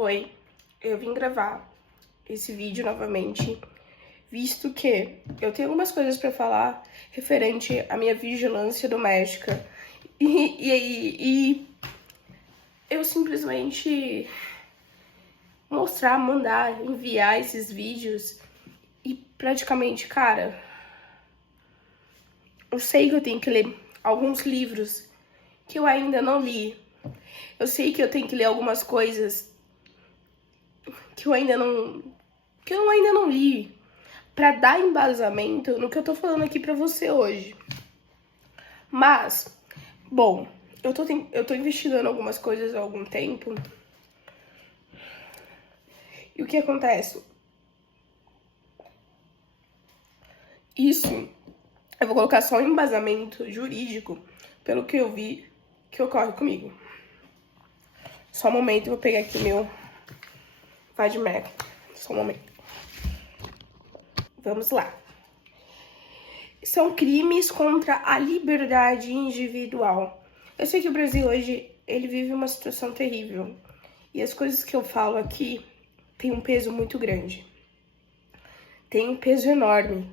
Oi, eu vim gravar esse vídeo novamente, visto que eu tenho algumas coisas pra falar referente à minha vigilância doméstica e eu simplesmente mandar, enviar esses vídeos e praticamente, cara, eu sei que eu tenho que ler alguns livros que eu ainda não li. Eu sei que eu tenho que ler algumas coisas que eu ainda não li, pra dar embasamento no que eu tô falando aqui pra você hoje. Mas, bom, eu tô investigando algumas coisas há algum tempo. E o que acontece? Isso, eu vou colocar só um embasamento jurídico pelo que eu vi que ocorre comigo. Só um momento, eu vou pegar aqui o meu Vai de Mac. Só um momento. Vamos lá. São crimes contra a liberdade individual. Eu sei que o Brasil hoje, ele vive uma situação terrível. E as coisas que eu falo aqui têm um peso muito grande. Tem um peso enorme.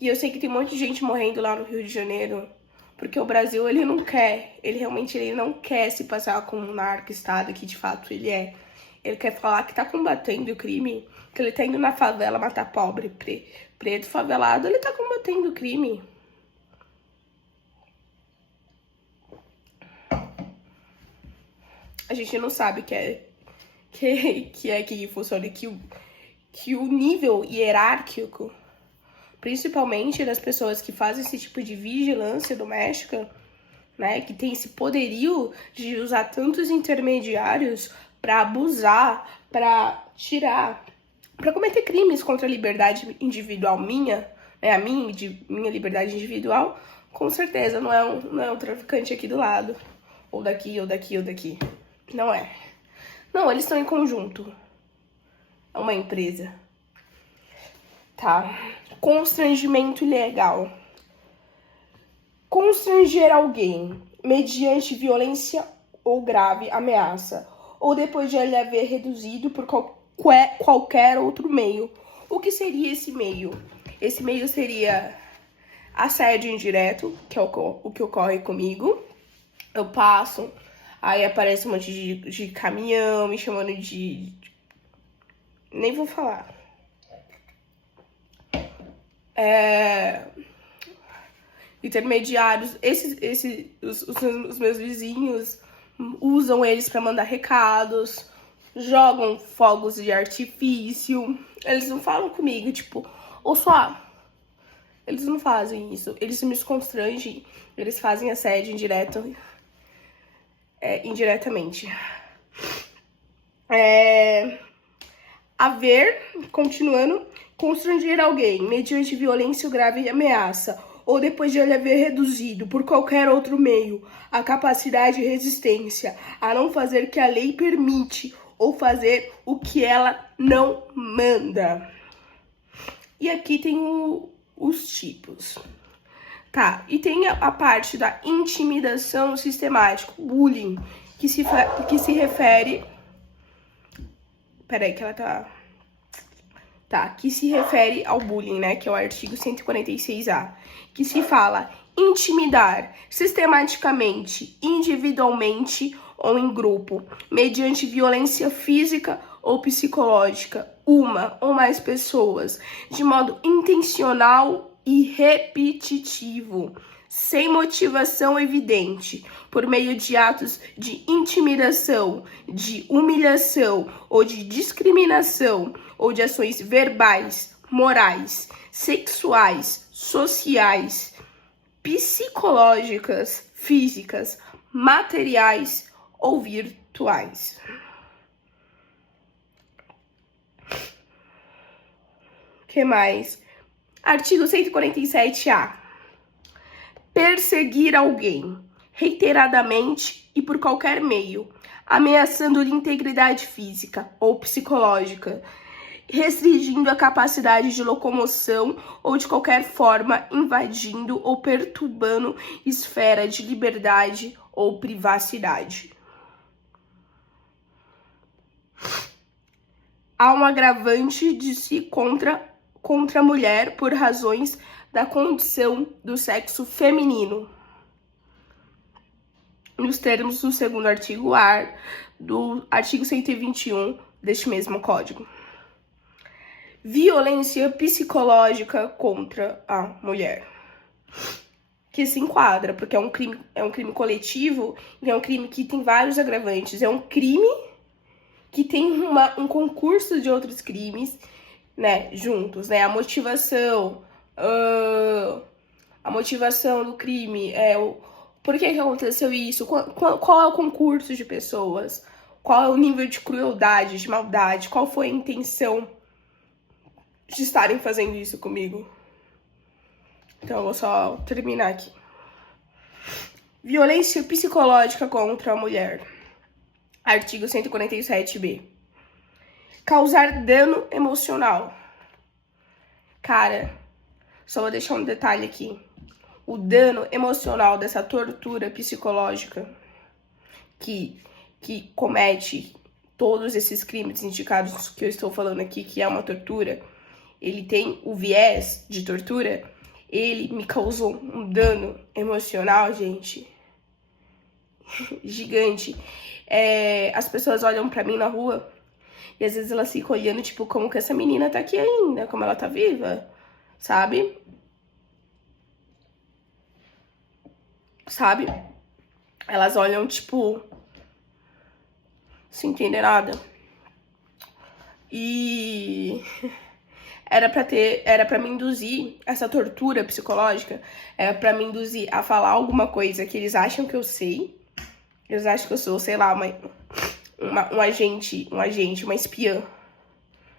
E eu sei que tem um monte de gente morrendo lá no Rio de Janeiro, porque o Brasil, ele não quer, ele não quer se passar como um narco-estado que de fato ele é. Ele quer falar que tá combatendo o crime, que ele tá indo na favela matar pobre, preto, favelado, ele tá combatendo o crime. A gente não sabe que funciona, que o nível hierárquico, principalmente das pessoas que fazem esse tipo de vigilância doméstica, né, que tem esse poderio de usar tantos intermediários para abusar, para tirar, para cometer crimes contra a liberdade individual minha, né, minha liberdade individual, com certeza não é um traficante aqui do lado, ou daqui, ou daqui, ou daqui. Não é. Não, eles estão em conjunto. É uma empresa. Tá. Constrangimento ilegal. Constranger alguém mediante violência ou grave ameaça, ou depois de ele haver reduzido por qualquer outro meio. O que seria esse meio? Esse meio seria assédio indireto, que é o que ocorre comigo. Eu passo, aí aparece um monte de caminhão me chamando de... Nem vou falar. Intermediários, os meus vizinhos usam eles para mandar recados, jogam fogos de artifício. Eles não falam comigo, tipo, ô só. Eles não fazem isso. Eles me constrangem, eles fazem assédio indiretamente. Continuando, constranger alguém mediante violência ou grave ameaça, ou depois de ele haver reduzido por qualquer outro meio a capacidade de resistência, a não fazer o que a lei permite ou fazer o que ela não manda. E aqui tem os tipos. Tá, e tem a parte da intimidação sistemática, bullying, que se refere... Peraí, que ela tá... Tá, que se refere ao bullying, né, que é o artigo 146A, que se fala intimidar sistematicamente, individualmente ou em grupo, mediante violência física ou psicológica, uma ou mais pessoas, de modo intencional e repetitivo, sem motivação evidente, por meio de atos de intimidação, de humilhação ou de discriminação, ou de ações verbais, morais, sexuais, sociais, psicológicas, físicas, materiais ou virtuais. O que mais? Artigo 147-A. Perseguir alguém, reiteradamente e por qualquer meio, ameaçando-lhe integridade física ou psicológica, restringindo a capacidade de locomoção ou de qualquer forma invadindo ou perturbando esfera de liberdade ou privacidade. há um agravante de si contra a mulher por razões da condição do sexo feminino, nos termos do segundo artigo A do artigo 121 deste mesmo Código. Violência psicológica contra a mulher, que se enquadra, porque é um crime coletivo, e é um crime que tem vários agravantes, é um crime que tem um concurso de outros crimes, né, juntos, né, a motivação do crime, por que aconteceu isso, qual é o concurso de pessoas, qual é o nível de crueldade, de maldade, qual foi a intenção de estarem fazendo isso comigo. Então, eu vou só terminar aqui. Violência psicológica contra a mulher. Artigo 147b. Causar dano emocional. Cara, só vou deixar um detalhe aqui. O dano emocional dessa tortura psicológica que comete todos esses crimes indicados que eu estou falando aqui, que é uma tortura, ele tem o viés de tortura, ele me causou um dano emocional, gente, gigante. As pessoas olham pra mim na rua e às vezes elas ficam olhando, tipo, como que essa menina tá aqui ainda, como ela tá viva, sabe? Elas olham, tipo, sem entender nada. E era pra me induzir, essa tortura psicológica, era pra me induzir a falar alguma coisa que eles acham que eu sei. Eles acham que eu sou, sei lá, uma espiã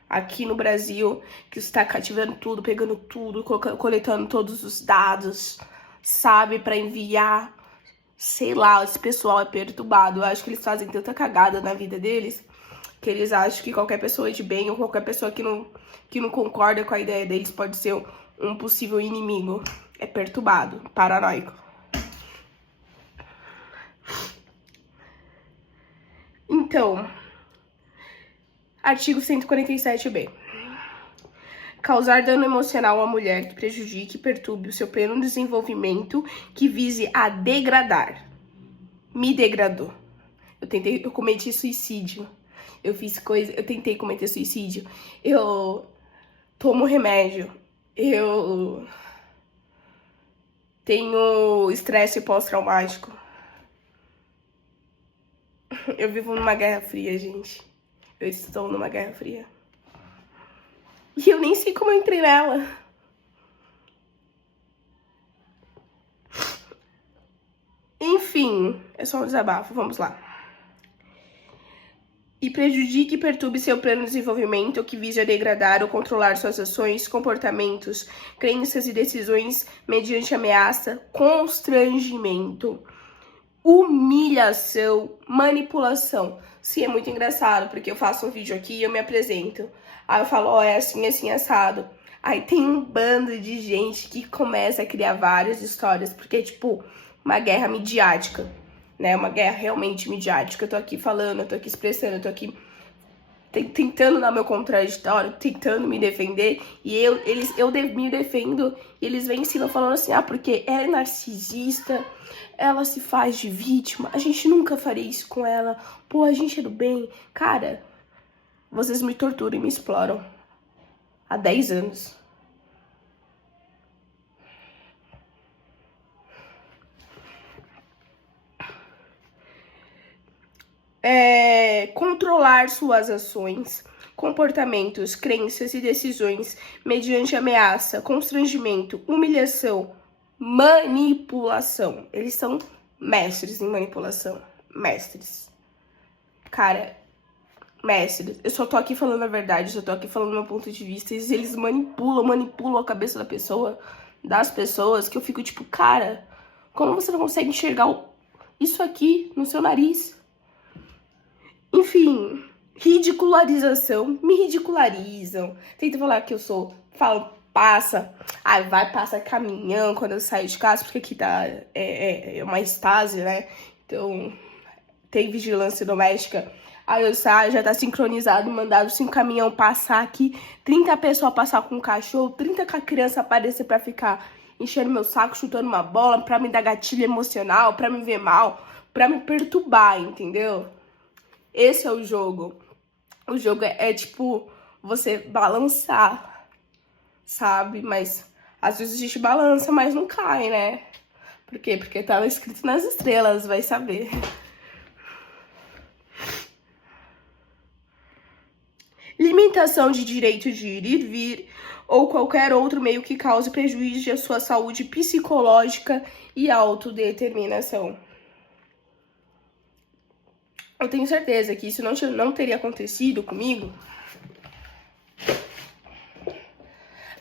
aqui no Brasil, que está cativando tudo, pegando tudo, coletando todos os dados, sabe, pra enviar. Sei lá, esse pessoal é perturbado. Eu acho que eles fazem tanta cagada na vida deles que eles acham que qualquer pessoa de bem ou qualquer pessoa que não concorda com a ideia deles pode ser um possível inimigo. É perturbado, paranoico. Então, artigo 147b. Causar dano emocional à mulher que prejudique e perturbe o seu pleno desenvolvimento, que vise a degradar. Me degradou. Eu cometi suicídio. Eu tentei cometer suicídio. Eu tomo remédio. Eu tenho estresse pós-traumático. Eu vivo numa guerra fria, gente. Eu estou numa guerra fria. E eu nem sei como eu entrei nela. Enfim, é só um desabafo, vamos lá. E prejudique e perturbe seu pleno desenvolvimento, que vise a degradar ou controlar suas ações, comportamentos, crenças e decisões mediante ameaça, constrangimento, humilhação, manipulação. Sim, é muito engraçado, porque eu faço um vídeo aqui e eu me apresento. Aí eu falo, é assim, assado. Aí tem um bando de gente que começa a criar várias histórias, porque é tipo uma guerra midiática, né? Uma guerra realmente midiática. Eu tô aqui falando, eu tô aqui expressando, eu tô aqui tentando dar meu contraditório, tentando me defender, e eu me defendo, e eles vêm em cima falando assim, porque ela é narcisista, ela se faz de vítima, a gente nunca faria isso com ela, pô, a gente é do bem. Cara, vocês me torturam e me exploram há 10 anos. Controlar suas ações, comportamentos, crenças e decisões mediante ameaça, constrangimento, humilhação, manipulação. Eles são mestres em manipulação. Mestres. Cara, mestres. Eu só tô aqui falando a verdade, só tô aqui falando meu ponto de vista. E eles manipulam a cabeça das pessoas, que eu fico tipo, cara, como você não consegue enxergar isso aqui no seu nariz? Enfim, ridicularização, me ridicularizam, tentam falar que eu passa caminhão quando eu saio de casa, porque aqui tá, é uma estase, né? Então, tem vigilância doméstica, aí eu saio, já tá sincronizado, mandado 5 caminhão passar aqui, 30 pessoas passar com um cachorro, 30 com a criança aparecer pra ficar enchendo meu saco, chutando uma bola, pra me dar gatilho emocional, pra me ver mal, pra me perturbar, entendeu? Esse é o jogo. O jogo é tipo você balançar, sabe? Mas às vezes a gente balança, mas não cai, né? Por quê? Porque tá escrito nas estrelas, vai saber. Limitação de direito de ir e vir ou qualquer outro meio que cause prejuízo à sua saúde psicológica e autodeterminação. Eu tenho certeza que isso não teria acontecido comigo.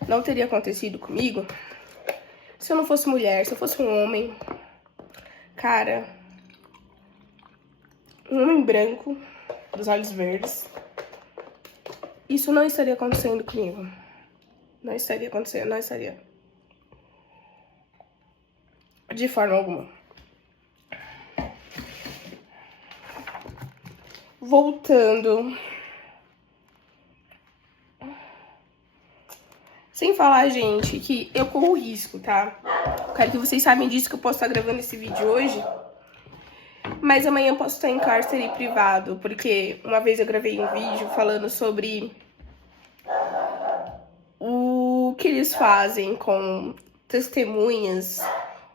Não teria acontecido comigo se eu não fosse mulher, se eu fosse um homem. Cara, um homem branco, dos olhos verdes. Isso não estaria acontecendo comigo. Não estaria acontecendo, não estaria. De forma alguma. Voltando. Sem falar, gente, que eu corro risco, tá? Quero que vocês saibam disso, que eu posso estar gravando esse vídeo hoje. Mas amanhã eu posso estar em cárcere privado, porque uma vez eu gravei um vídeo falando sobre o que eles fazem com testemunhas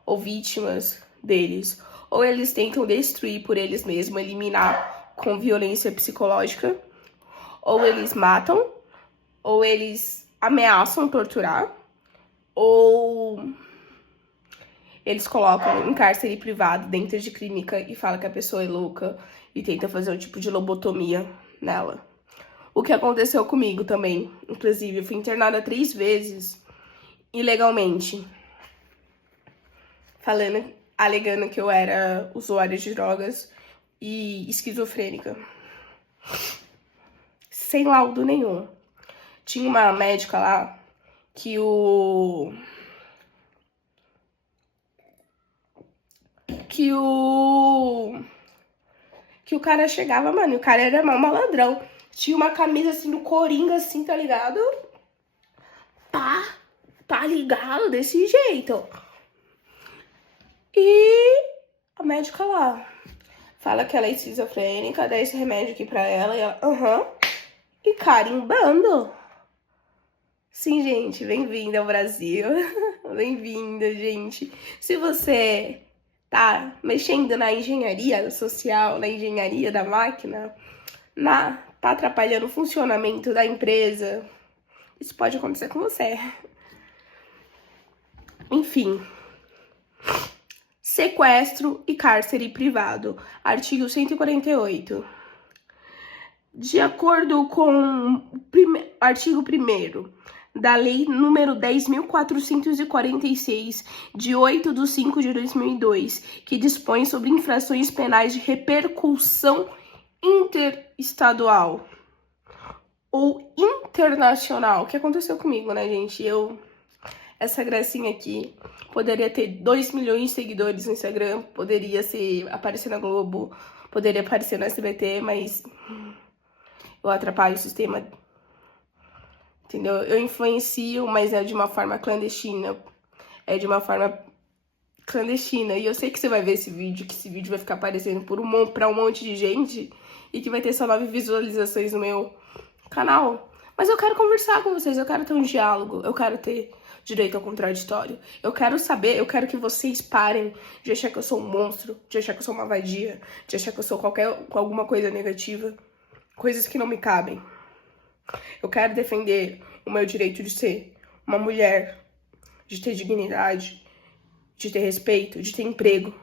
ou vítimas deles. Ou eles tentam destruir por eles mesmos, eliminar com violência psicológica, ou eles matam, ou eles ameaçam torturar, ou eles colocam em cárcere privado dentro de clínica e falam que a pessoa é louca e tenta fazer um tipo de lobotomia nela. O que aconteceu comigo também. Inclusive, eu fui internada 3 vezes ilegalmente, alegando que eu era usuária de drogas e esquizofrênica. Sem laudo nenhum. Tinha uma médica lá que o cara chegava, mano, e o cara era mal malandrão. Tinha uma camisa assim do Coringa, assim, tá ligado? Tá ligado? Desse jeito. E a médica lá fala que ela é esquizofrênica, dá esse remédio aqui pra ela, e ela, e carimbando. Sim, gente, bem-vinda ao Brasil. Bem-vinda, gente. Se você tá mexendo na engenharia social, na engenharia da máquina, tá atrapalhando o funcionamento da empresa, isso pode acontecer com você. Enfim. Sequestro e cárcere privado. Artigo 148. De acordo com o artigo 1º da Lei número 10.446, de 8/5/2002, que dispõe sobre infrações penais de repercussão interestadual ou internacional. O que aconteceu comigo, né, gente? Essa gracinha aqui, poderia ter 2 milhões de seguidores no Instagram, poderia aparecer na Globo, poderia aparecer no SBT, mas eu atrapalho o sistema, entendeu? Eu influencio, mas é de uma forma clandestina. E eu sei que você vai ver esse vídeo, que esse vídeo vai ficar aparecendo pra um monte de gente e que vai ter só 9 visualizações no meu canal. Mas eu quero conversar com vocês, eu quero ter um diálogo, eu quero ter direito ao contraditório. Eu quero que vocês parem de achar que eu sou um monstro, de achar que eu sou uma vadia, de achar que eu sou alguma coisa negativa. Coisas que não me cabem. Eu quero defender o meu direito de ser uma mulher, de ter dignidade, de ter respeito, de ter emprego,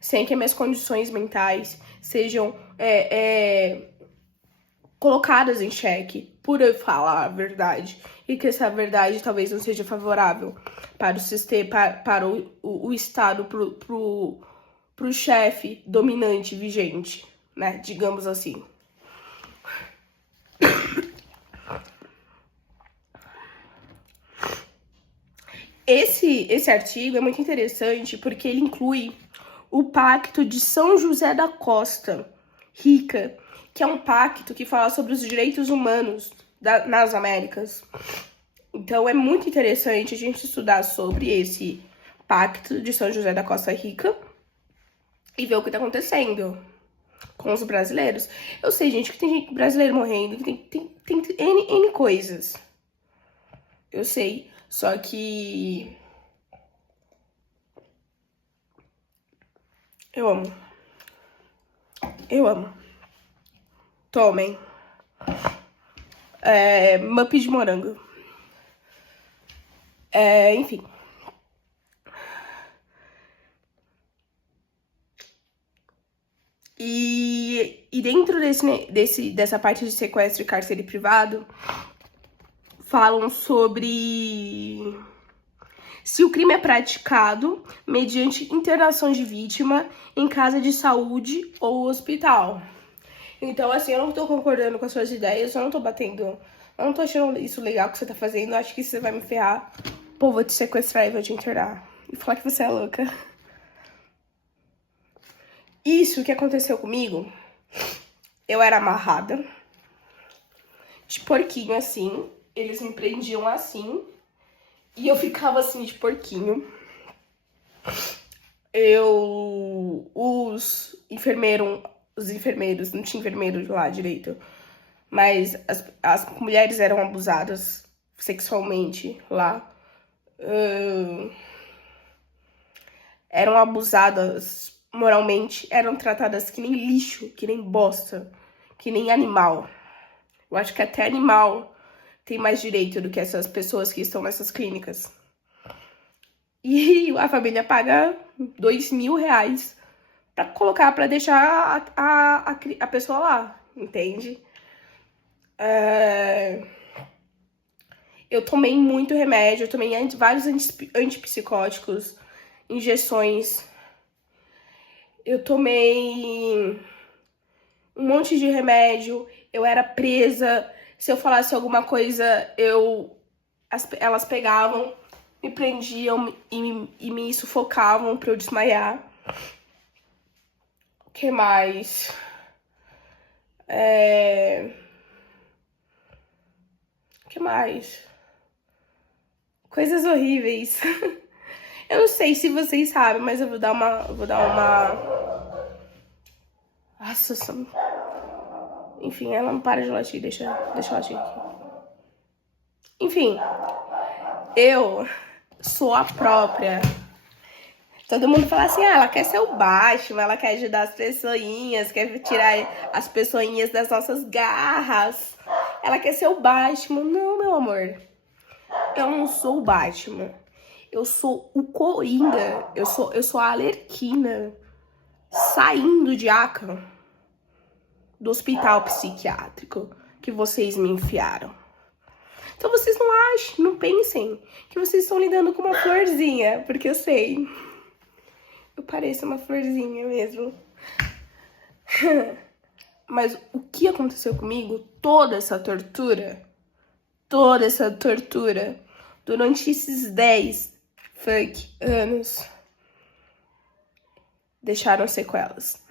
sem que minhas condições mentais sejam colocadas em xeque por eu falar a verdade, e que essa verdade talvez não seja favorável para o sistema, para o Estado, pro chefe dominante vigente, né? Digamos assim. Esse artigo é muito interessante porque ele inclui o Pacto de São José da Costa Rica, que é um pacto que fala sobre os direitos humanos nas Américas. Então, é muito interessante a gente estudar sobre esse Pacto de São José da Costa Rica e ver o que tá acontecendo com os brasileiros. Eu sei, gente, que tem gente brasileiro morrendo, que tem N coisas. Eu sei, só que... Eu amo. Eu amo. Tomem. Mup de morango. Enfim. E dentro dessa parte de sequestro e cárcere privado, falam sobre se o crime é praticado mediante internação de vítima em casa de saúde ou hospital. Então, assim, eu não tô concordando com as suas ideias, eu não tô batendo, eu não tô achando isso legal que você tá fazendo, eu acho que você vai me ferrar. Pô, vou te sequestrar e vou te internar. E falar que você é louca. Isso que aconteceu comigo, eu era amarrada, de porquinho assim, eles me prendiam assim, e eu ficava assim de porquinho. Os enfermeiros, não tinha enfermeiro lá direito, mas as mulheres eram abusadas sexualmente lá. Eram abusadas moralmente, eram tratadas que nem lixo, que nem bosta, que nem animal. Eu acho que até animal tem mais direito do que essas pessoas que estão nessas clínicas. E a família paga R$2.000 pra colocar, pra deixar a pessoa lá, entende? Eu tomei muito remédio, eu tomei vários antipsicóticos, injeções. Eu tomei um monte de remédio, eu era presa. Se eu falasse alguma coisa, elas pegavam, me prendiam e me sufocavam pra eu desmaiar. O que mais? O que mais? Coisas horríveis. Eu não sei se vocês sabem, mas eu vou dar uma... Nossa, enfim, ela não para de latir, deixa eu latir aqui. Enfim, eu sou a própria. Todo mundo fala assim, ela quer ser o Batman, ela quer ajudar as pessoinhas, quer tirar as pessoinhas das nossas garras. Ela quer ser o Batman. Não, meu amor. Eu não sou o Batman. Eu sou o Coringa. Eu sou a Arlequina saindo de Arkham, do hospital psiquiátrico que vocês me enfiaram. Então vocês não achem, não pensem que vocês estão lidando com uma florzinha, porque eu sei. Eu pareço uma florzinha mesmo. Mas o que aconteceu comigo, toda essa tortura, durante esses 10 anos, deixaram sequelas.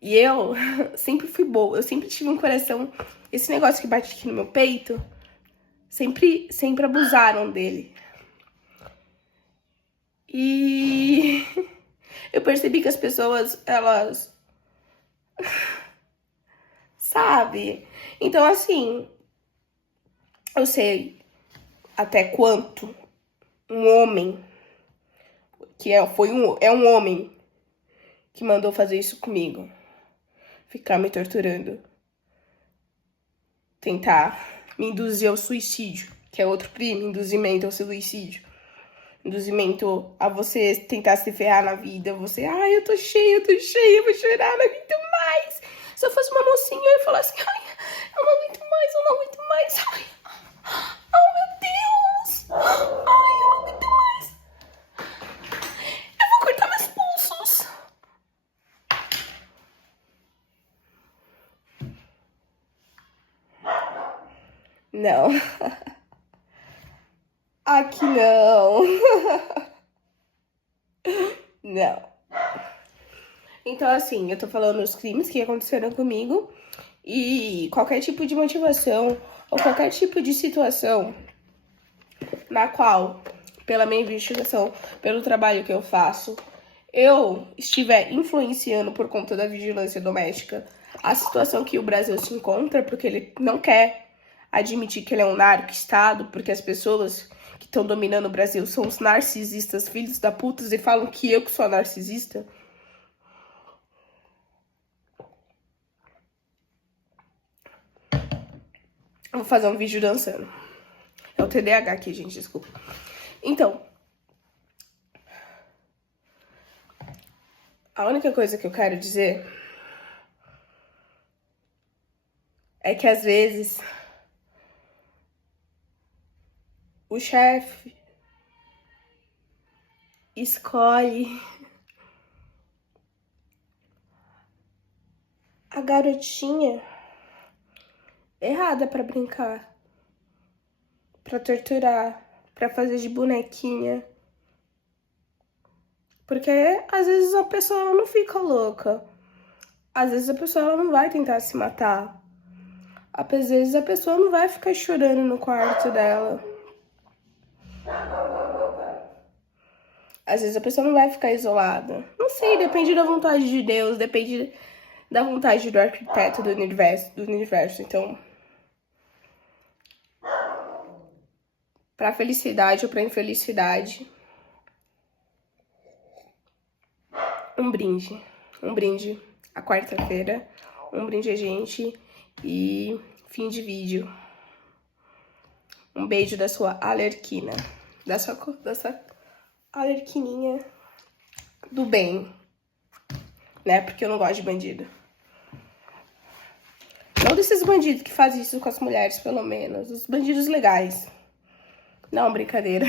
E eu sempre fui boa, eu sempre tive um coração... Esse negócio que bate aqui no meu peito, sempre abusaram dele. E eu percebi que as pessoas, elas... Sabe? Então, assim, eu sei até quanto um homem, é um homem que mandou fazer isso comigo, ficar me torturando, tentar me induzir ao suicídio, que é outro crime, induzimento ao suicídio. Induzimento a você tentar se ferrar na vida, você, ai, eu tô cheia, eu vou chorar, não aguento mais. Se eu fosse uma mocinha, eu ia falar assim, ai, eu não aguento mais, ai, oh meu Deus, ai, eu não aguento mais. Eu vou cortar meus pulsos. Não. Ah, que não. Não. Então, assim, eu tô falando os crimes que aconteceram comigo e qualquer tipo de motivação ou qualquer tipo de situação na qual, pela minha investigação, pelo trabalho que eu faço, eu estiver influenciando por conta da vigilância doméstica a situação que o Brasil se encontra, porque ele não quer admitir que ele é um narco-estado, porque as pessoas que estão dominando o Brasil são os narcisistas, filhos da puta, e falam que eu que sou narcisista. Eu vou fazer um vídeo dançando. É o TDAH aqui, gente, desculpa. Então, a única coisa que eu quero dizer é que às vezes o chefe escolhe a garotinha errada pra brincar, pra torturar, pra fazer de bonequinha. Porque às vezes a pessoa ela não fica louca. Às vezes a pessoa ela não vai tentar se matar. Às vezes a pessoa não vai ficar chorando no quarto dela. Às vezes a pessoa não vai ficar isolada. Não sei, depende da vontade de Deus, depende da vontade do arquiteto do universo. Então, pra felicidade ou pra infelicidade, um brinde. Um brinde a quarta-feira, um brinde a gente e fim de vídeo. Um beijo da sua Alerquina, da sua Alerquininha do bem, né? Porque eu não gosto de bandido. Não desses bandidos que fazem isso com as mulheres, pelo menos. Os bandidos legais. Não, brincadeira.